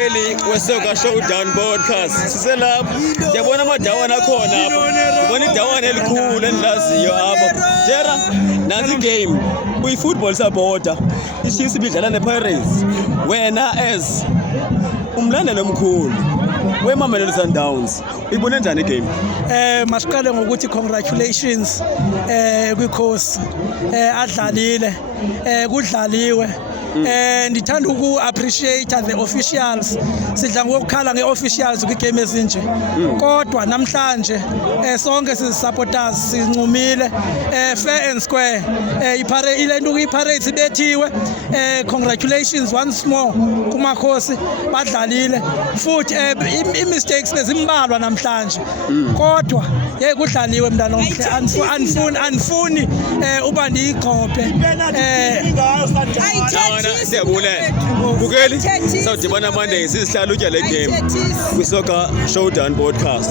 Eli wesoka showdown podcast siselapha ndiyabona amadawana akhona apha ndibona idawana elikhulu endilaziyo apha Jera nansi game uyi-football supporter iChiefs ibidlala nePirates wena as umlandeli omkhulu weMamelodi Sundowns uyibone njani igame? Masiqale ngokuthi congratulations kwikhosi adlalile kudlaliwe ndithanda uku-appreciate the officials sidla ngokukhala nge-officials kwigame ezinje kodwa namhlanje sonke sizi-supporters sincumile fair and square ile nto kwi-Pirates ibethiwe congratulations once more kumakhosi badlalile futhi i-mistakes bezimbalwa namhlanje kodwa kudlaliwe mntana omhle anifuni uba ndiyigqophe Siyabule bukeli sawudibana Monday sizihlalutya le game kwiSoccer Showdown podcast.